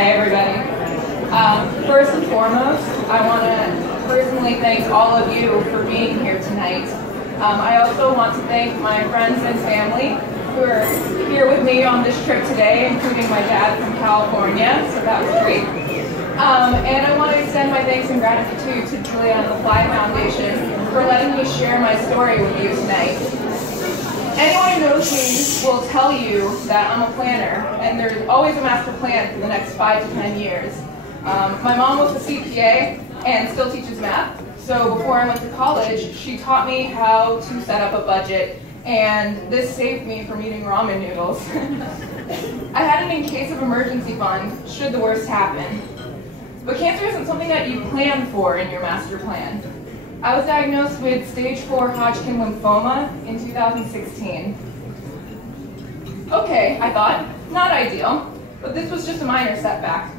Hi, everybody. First and foremost, I want to personally thank all of you for being here tonight. I also want to thank my friends and family who are here with me on this trip today, including my dad from California, so that was great. And I want to extend my thanks and gratitude to Julia and the Fly Foundation for letting me share my story with you tonight. Anyone who knows me will tell you that I'm a planner, and there's always a master plan for the next 5 to 10 years. My mom was a CPA and still teaches math, so before I went to college, she taught me how to set up a budget, and this saved me from eating ramen noodles. I had an in case of emergency fund, should the worst happen. But cancer isn't something that you plan for in your master plan. I was diagnosed with stage 4 Hodgkin lymphoma in 2016. Okay, I thought, not ideal, but this was just a minor setback.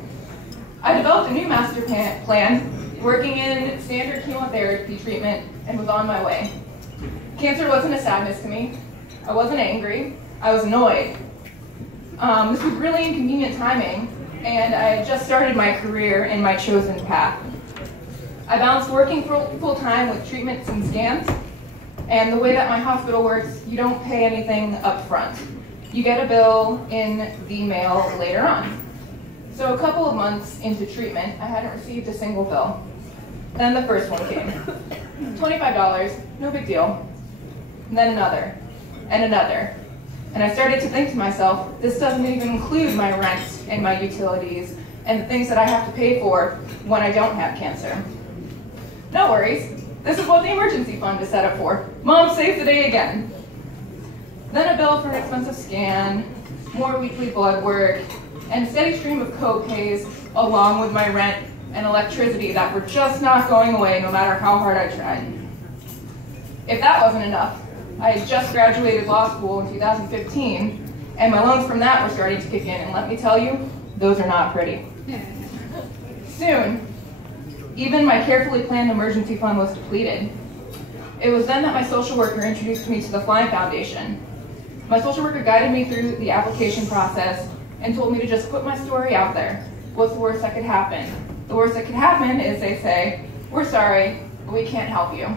I developed a new master plan, working in standard chemotherapy treatment, and was on my way. Cancer wasn't a sadness to me. I wasn't angry. I was annoyed. This was really inconvenient timing, and I had just started my career in my chosen path. I balanced working full-time with treatments and scans, and the way that my hospital works, you don't pay anything up front. You get a bill in the mail later on. So a couple of months into treatment, I hadn't received a single bill. Then the first one came. $25, no big deal. And then another, and another. And I started to think to myself, this doesn't even include my rent and my utilities and the things that I have to pay for when I don't have cancer. No worries, this is what the emergency fund is set up for. Mom saves the day again. Then a bill for an expensive scan, more weekly blood work, and a steady stream of co-pays along with my rent and electricity that were just not going away no matter how hard I tried. If that wasn't enough, I had just graduated law school in 2015, and my loans from that were starting to kick in, and let me tell you, those are not pretty. Soon, even my carefully planned emergency fund was depleted. It was then that my social worker introduced me to the Fly Foundation. My social worker guided me through the application process and told me to just put my story out there. What's the worst that could happen? The worst that could happen is they say, we're sorry, but we can't help you.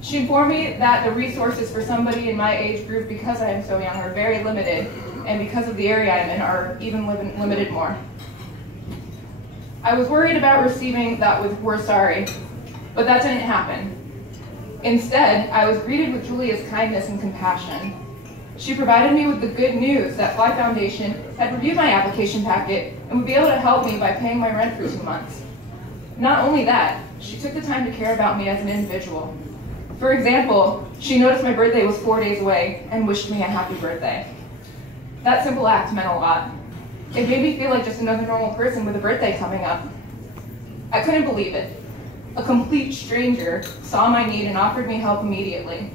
She informed me that the resources for somebody in my age group, because I am so young, are very limited, and because of the area I'm in, are even limited more. I was worried about receiving that with "we're sorry," but that didn't happen. Instead, I was greeted with Julia's kindness and compassion. She provided me with the good news that Fly Foundation had reviewed my application packet and would be able to help me by paying my rent for 2 months. Not only that, she took the time to care about me as an individual. For example, she noticed my birthday was 4 days away and wished me a happy birthday. That simple act meant a lot. It made me feel like just another normal person with a birthday coming up. I couldn't believe it. A complete stranger saw my need and offered me help immediately.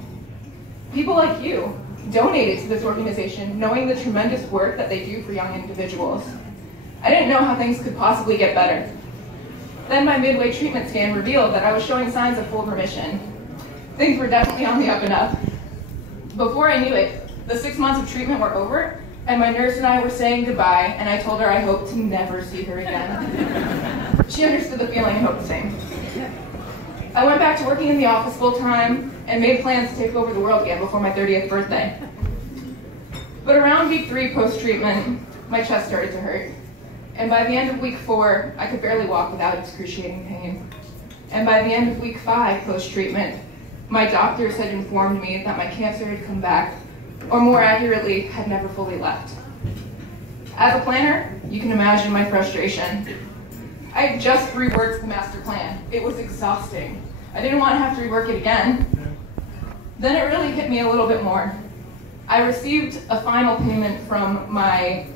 People like you donated to this organization knowing the tremendous work that they do for young individuals. I didn't know how things could possibly get better. Then my midway treatment scan revealed that I was showing signs of full remission. Things were definitely on the up and up. Before I knew it, the 6 months of treatment were over, and my nurse and I were saying goodbye, and I told her I hoped to never see her again. She understood the feeling and hoped the same. I went back to working in the office full-time and made plans to take over the world again before my 30th birthday. But around week 3 post-treatment, my chest started to hurt. And by the end of week 4, I could barely walk without excruciating pain. And by the end of week 5 post-treatment, my doctors had informed me that my cancer had come back, or more accurately, had never fully left. As a planner, you can imagine my frustration. I had just reworked the master plan. It was exhausting. I didn't want to have to rework it again. Then it really hit me a little bit more. I received a final payment from my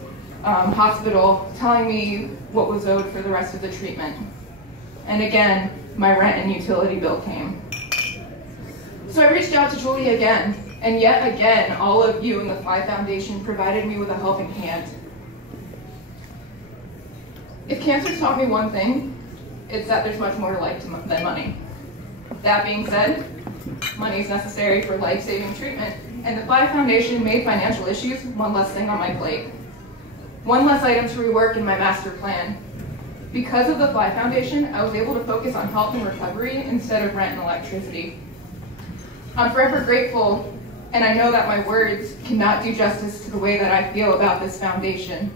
hospital telling me what was owed for the rest of the treatment. And again, my rent and utility bill came. So I reached out to Julia again, and yet again, all of you in the Fly Foundation provided me with a helping hand. If cancer taught me one thing, it's that there's much more to life than money. That being said, money is necessary for life-saving treatment, and the Fly Foundation made financial issues one less thing on my plate. One less item to rework in my master plan. Because of the Fly Foundation, I was able to focus on health and recovery instead of rent and electricity. I'm forever grateful, and I know that my words cannot do justice to the way that I feel about this foundation.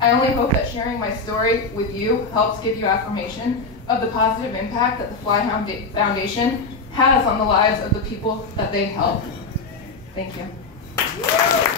I only hope that sharing my story with you helps give you affirmation of the positive impact that the Fly Foundation has on the lives of the people that they help. Thank you.